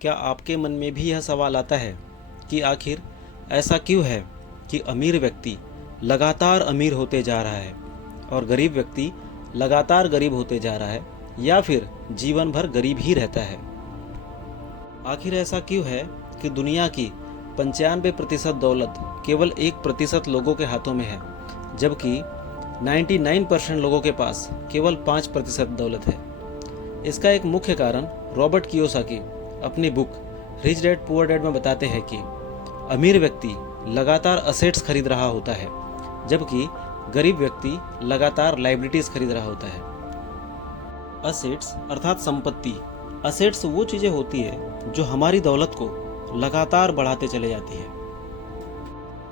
क्या आपके मन में भी यह सवाल आता है कि आखिर ऐसा क्यों है कि अमीर व्यक्ति लगातार अमीर होते जा रहा है और गरीब व्यक्ति लगातार गरीब होते जा रहा है, या फिर जीवन भर गरीब ही रहता है? आखिर ऐसा क्यों है कि दुनिया की 95% दौलत केवल 1% लोगों के हाथों में है, जबकि 99% लोगों के पास केवल 5% दौलत है? इसका एक मुख्य कारण रॉबर्ट कियोसाकी अपनी book rich dad poor dad में बताते हैं कि अमीर व्यक्ति लगातार असेट्स खरीद रहा होता है, जबकि गरीब व्यक्ति लगातार लाइबिलिटीज खरीद रहा होता है। असेट्स अर्थात संपत्ति। असेट्स वो चीजें होती है जो हमारी दौलत को लगातार बढ़ाते चले जाती है,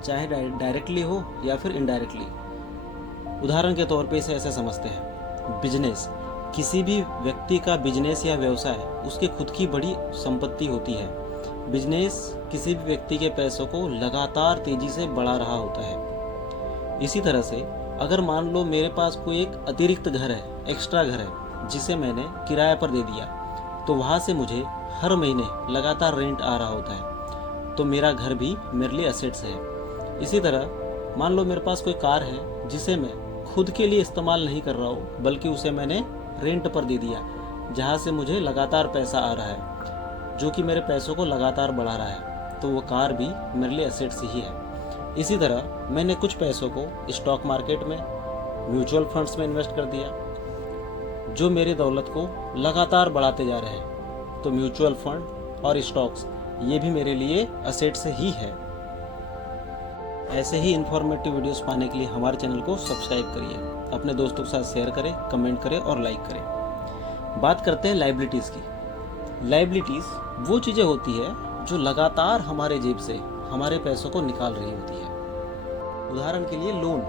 चाहे डायरेक्टली हो या फिर इनडायरेक्टली। उदाहरण के तौर पे इसे ऐसे समझते हैं, बिजनेस। किसी भी व्यक्ति का बिजनेस या व्यवसाय उसकी खुद की बड़ी संपत्ति होती है। बिजनेस किसी भी व्यक्ति के पैसों को लगातार तेजी से बढ़ा रहा होता है। इसी तरह से अगर मान लो मेरे पास कोई एक अतिरिक्त घर है, एक्स्ट्रा घर है, जिसे मैंने किराए पर दे दिया, तो वहाँ से मुझे हर महीने लगातार रेंट आ रहा होता है, तो मेरा घर भी मेरे लिए एसेट्स है। इसी तरह मान लो मेरे पास कोई कार है जिसे मैं खुद के लिए इस्तेमाल नहीं कर रहा हूँ, बल्कि उसे मैंने रेंट पर दे दिया, जहाँ से मुझे लगातार पैसा आ रहा है, जो कि मेरे पैसों को लगातार बढ़ा रहा है, तो वो कार भी मेरे लिए एसेट्स ही है। इसी तरह मैंने कुछ पैसों को स्टॉक मार्केट में, म्यूचुअल फंड्स में इन्वेस्ट कर दिया, जो मेरी दौलत को लगातार बढ़ाते जा रहे हैं, तो म्यूचुअल फंड और स्टॉक्स ये भी मेरे लिए एसेट्स ही है। ऐसे ही इन्फॉर्मेटिव वीडियोस पाने के लिए हमारे चैनल को सब्सक्राइब करिए, अपने दोस्तों के साथ शेयर करें, कमेंट करें और लाइक करें। बात करते हैं लाइबिलिटीज़ की। लाइबिलिटीज़ वो चीज़ें होती है जो लगातार हमारे जेब से हमारे पैसों को निकाल रही होती है। उदाहरण के लिए लोन।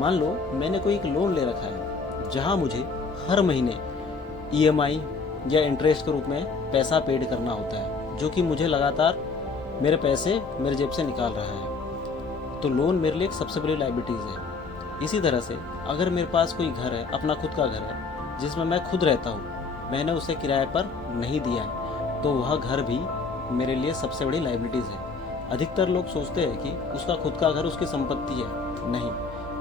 मान लो मैंने कोई एक लोन ले रखा है, जहां मुझे हर महीने ईएमआई या इंटरेस्ट के रूप में पैसा पेड करना होता है, जो कि मुझे लगातार मेरे पैसे मेरे जेब से निकाल रहा है। तो लोन मेरे लिए एक सबसे बड़ी लाइबिलिटीज़ है। इसी तरह से अगर मेरे पास कोई घर है, अपना खुद का घर है, जिसमें मैं खुद रहता हूँ, मैंने उसे किराए पर नहीं दिया है, तो वह घर भी मेरे लिए सबसे बड़ी लाइबिलिटीज़ है। अधिकतर लोग सोचते हैं कि उसका खुद का घर उसकी संपत्ति है। नहीं,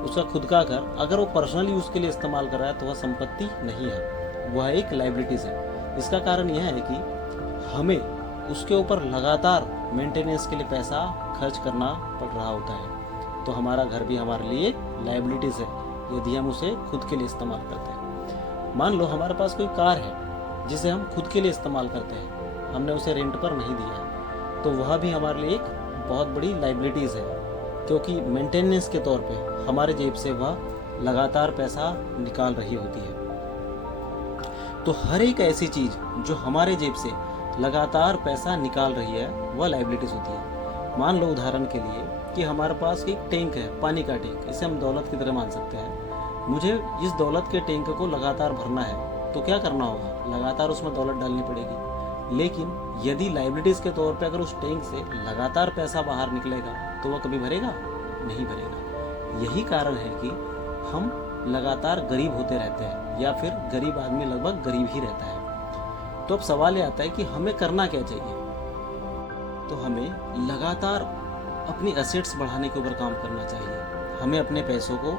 उसका खुद का घर अगर वो पर्सनल यूज़ के लिए इस्तेमाल कर रहा है तो वह संपत्ति नहीं है, वह एक लाइबिलिटीज़ है। इसका कारण यह है कि हमें उसके ऊपर लगातार मेंटेनेंस के लिए पैसा खर्च करना पड़ रहा होता है, तो हमारा घर भी हमारे लिए लाइबिलिटीज़ है यदि हम उसे खुद के लिए इस्तेमाल करते हैं। मान लो हमारे पास कोई कार है जिसे हम खुद के लिए इस्तेमाल करते हैं, हमने उसे रेंट पर नहीं दिया है, तो वह भी हमारे लिए एक बहुत बड़ी लाइबिलिटीज़ है, क्योंकि मेंटेनेंस के तौर पे हमारे जेब से वह लगातार पैसा निकाल रही होती है। तो हर एक ऐसी चीज़ जो हमारे जेब से लगातार पैसा निकाल रही है वह लाइबिलिटीज़ होती है। मान लो उदाहरण के लिए कि हमारे पास एक टैंक है, पानी का टैंक, इसे हम दौलत की तरह मान सकते हैं। मुझे इस दौलत के टैंक को लगातार भरना है, तो क्या करना होगा? लगातार उसमें दौलत डालनी पड़ेगी। लेकिन यदि लाइबिलिटीज़ के तौर पे अगर उस टैंक से लगातार पैसा बाहर निकलेगा तो वह कभी भरेगा? नहीं भरेगा। यही कारण है कि हम लगातार गरीब होते रहते हैं, या फिर गरीब आदमी लगभग गरीब ही रहता है। तो अब सवाल ये आता है कि हमें करना क्या चाहिए? तो हमें लगातार अपनी एसेट्स बढ़ाने के ऊपर काम करना चाहिए। हमें अपने पैसों को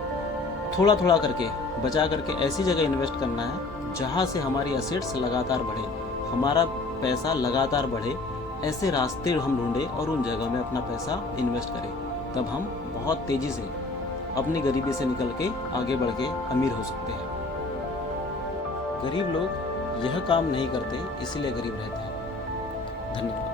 थोड़ा थोड़ा करके बचा करके ऐसी जगह इन्वेस्ट करना है जहाँ से हमारी एसेट्स लगातार बढ़े, हमारा पैसा लगातार बढ़े। ऐसे रास्ते हम ढूंढें और उन जगह में अपना पैसा इन्वेस्ट करें, तब हम बहुत तेज़ी से अपनी गरीबी से निकल के आगे बढ़ के अमीर हो सकते हैं। गरीब लोग यह काम नहीं करते, इसीलिए गरीब रहते हैं। धन्यवाद।